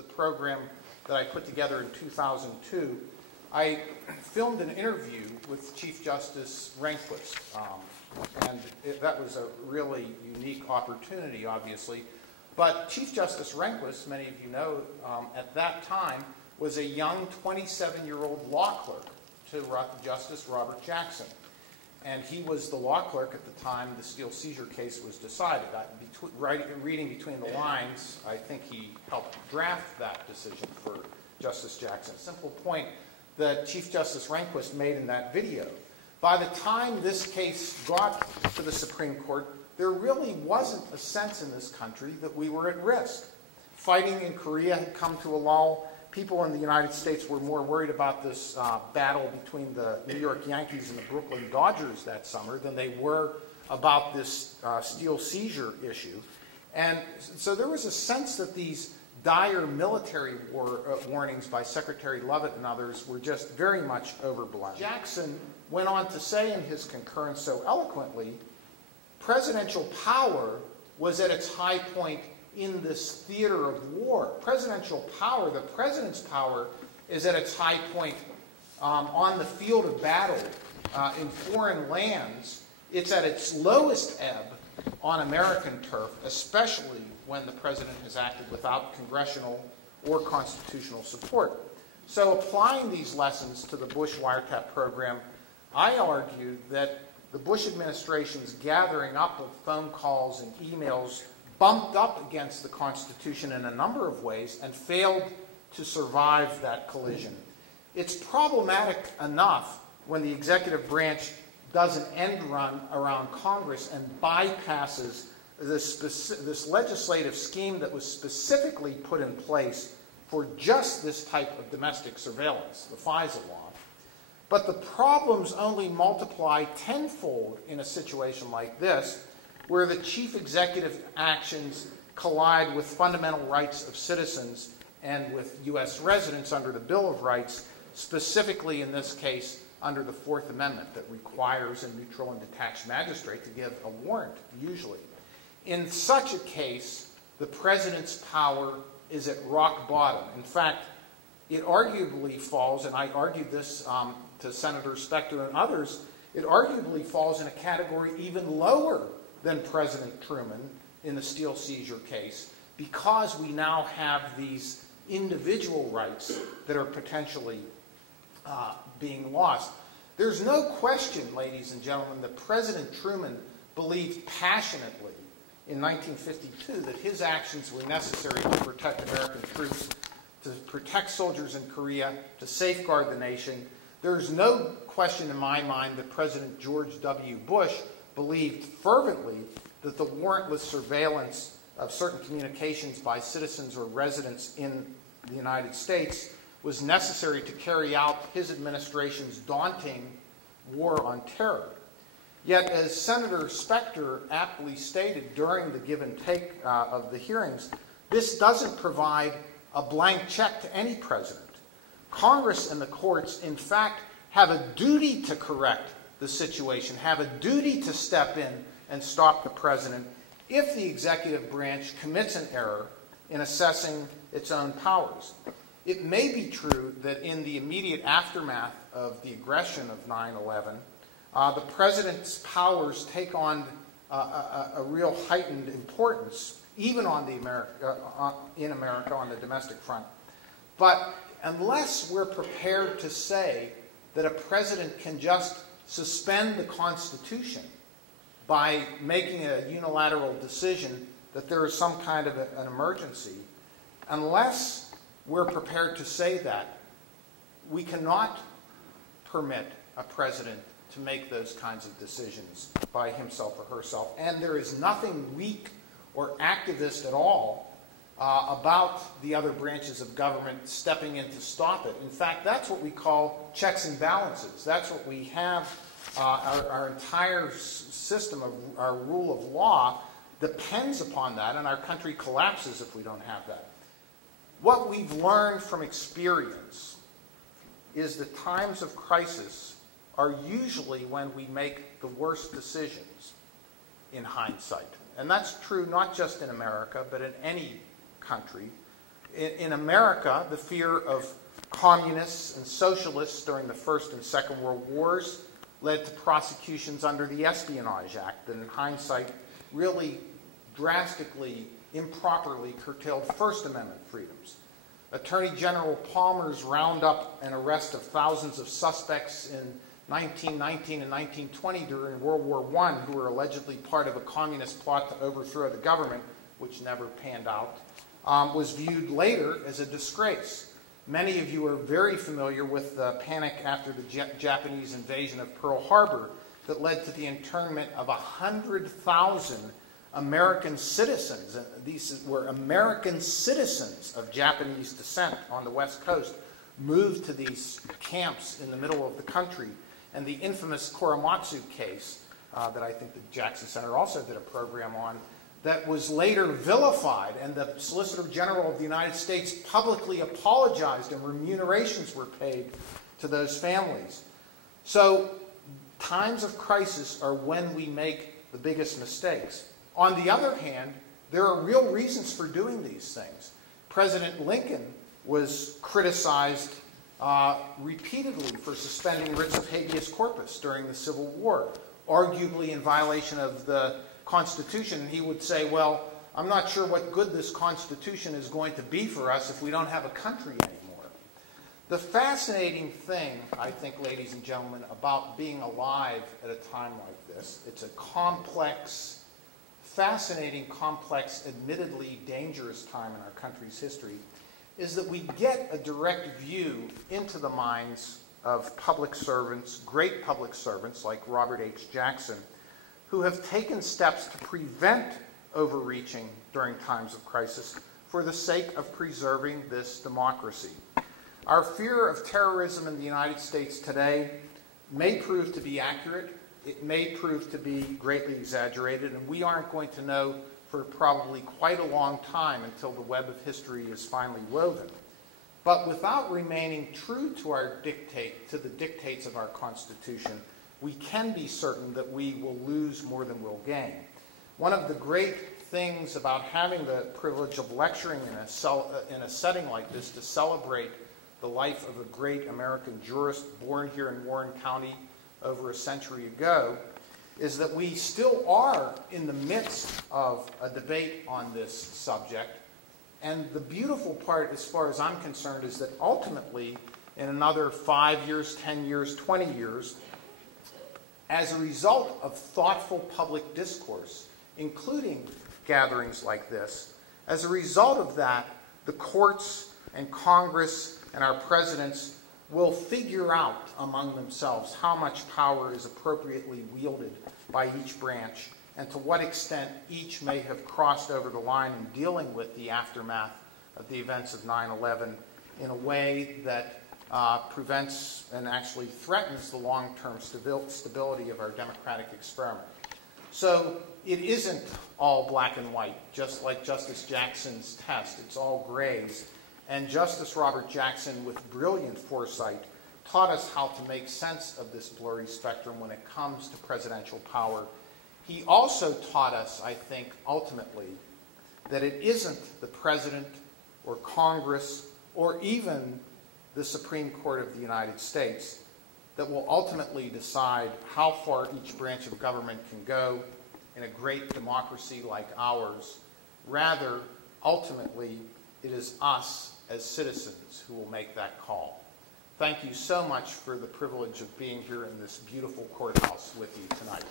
the program that I put together in 2002, I filmed an interview with Chief Justice Rehnquist, and that was a really unique opportunity, obviously. But Chief Justice Rehnquist, many of you know, at that time, was a young 27-year-old law clerk to Justice Robert Jackson. And he was the law clerk at the time the steel seizure case was decided. Reading between the lines, I think he helped draft that decision for Justice Jackson. A simple point that Chief Justice Rehnquist made in that video. By the time this case got to the Supreme Court, there really wasn't a sense in this country that we were at risk. Fighting in Korea had come to a lull. People in the United States were more worried about this battle between the New York Yankees and the Brooklyn Dodgers that summer than they were about this steel seizure issue. And so there was a sense that these dire military warnings by Secretary Lovett and others were just very much overblown. Jackson went on to say in his concurrence so eloquently, presidential power was at its high point in this theater of war. Presidential power, the president's power, is at its high point on the field of battle in foreign lands. It's at its lowest ebb on American turf, especially when the president has acted without congressional or constitutional support. So applying these lessons to the Bush wiretap program, I argued that the Bush administration's gathering up of phone calls and emails bumped up against the Constitution in a number of ways and failed to survive that collision. It's problematic enough when the executive branch does an end run around Congress and bypasses this legislative scheme that was specifically put in place for just this type of domestic surveillance, the FISA law. But the problems only multiply tenfold in a situation like this, where the chief executive actions collide with fundamental rights of citizens and with U.S. residents under the Bill of Rights, specifically in this case under the Fourth Amendment that requires a neutral and detached magistrate to give a warrant, usually. In such a case, the president's power is at rock bottom. In fact, it arguably falls, and I argued this to Senator Specter and others, it arguably falls in a category even lower than President Truman in the steel seizure case, because we now have these individual rights that are potentially being lost. There's no question, ladies and gentlemen, that President Truman believed passionately in 1952 that his actions were necessary to protect American troops, to protect soldiers in Korea, to safeguard the nation. There's no question in my mind that President George W. Bush believed fervently that the warrantless surveillance of certain communications by citizens or residents in the United States was necessary to carry out his administration's daunting war on terror. Yet, as Senator Specter aptly stated during the give and take of the hearings, this doesn't provide a blank check to any president. Congress and the courts, in fact, have a duty to correct the situation, have a duty to step in and stop the president if the executive branch commits an error in assessing its own powers. It may be true that in the immediate aftermath of the aggression of 9/11, the president's powers take on a real heightened importance, even on the in America on the domestic front. But unless we're prepared to say that a president can just suspend the Constitution by making a unilateral decision that there is some kind of an emergency, unless we're prepared to say that, we cannot permit a president to make those kinds of decisions by himself or herself. And there is nothing weak or activist at all about the other branches of government stepping in to stop it. In fact, that's what we call checks and balances. That's what we have. Our entire system of our rule of law depends upon that, and our country collapses if we don't have that. What we've learned from experience is that times of crisis are usually when we make the worst decisions in hindsight. And that's true not just in America, but in any country. In America, the fear of communists and socialists during the First and Second World Wars led to prosecutions under the Espionage Act that, in hindsight, really drastically, improperly curtailed First Amendment freedoms. Attorney General Palmer's roundup and arrest of thousands of suspects in 1919 and 1920 during World War I who were allegedly part of a communist plot to overthrow the government, which never panned out, was viewed later as a disgrace. Many of you are very familiar with the panic after the Japanese invasion of Pearl Harbor that led to the internment of 100,000 American citizens. And these were American citizens of Japanese descent on the West Coast, moved to these camps in the middle of the country. And the infamous Korematsu case that I think the Jackson Center also did a program on, that was later vilified, and the Solicitor General of the United States publicly apologized and remunerations were paid to those families. So times of crisis are when we make the biggest mistakes. On the other hand, there are real reasons for doing these things. President Lincoln was criticized repeatedly for suspending writs of habeas corpus during the Civil War, arguably in violation of the Constitution. And he would say, well, I'm not sure what good this Constitution is going to be for us if we don't have a country anymore. The fascinating thing, I think, ladies and gentlemen, about being alive at a time like this, it's a complex, fascinating, complex, admittedly dangerous time in our country's history, is that we get a direct view into the minds of public servants, great public servants like Robert H. Jackson, who have taken steps to prevent overreaching during times of crisis for the sake of preserving this democracy. Our fear of terrorism in the United States today may prove to be accurate. It may prove to be greatly exaggerated, and we aren't going to know for probably quite a long time until the web of history is finally woven. But without remaining true to the dictates of our Constitution, we can be certain that we will lose more than we'll gain. One of the great things about having the privilege of lecturing in a setting like this to celebrate the life of a great American jurist born here in Warren County over a century ago is that we still are in the midst of a debate on this subject. And the beautiful part, as far as I'm concerned, is that ultimately, in another 5 years, 10 years, 20 years, as a result of thoughtful public discourse, including gatherings like this, as a result of that, the courts and Congress and our presidents will figure out among themselves how much power is appropriately wielded by each branch and to what extent each may have crossed over the line in dealing with the aftermath of the events of 9/11 in a way that prevents and actually threatens the long-term stability of our democratic experiment. So it isn't all black and white, just like Justice Jackson's test. It's all grays. And Justice Robert Jackson, with brilliant foresight, taught us how to make sense of this blurry spectrum when it comes to presidential power. He also taught us, I think, ultimately, that it isn't the president or Congress or even the Supreme Court of the United States that will ultimately decide how far each branch of government can go in a great democracy like ours. Rather, ultimately, it is us as citizens who will make that call. Thank you so much for the privilege of being here in this beautiful courthouse with you tonight.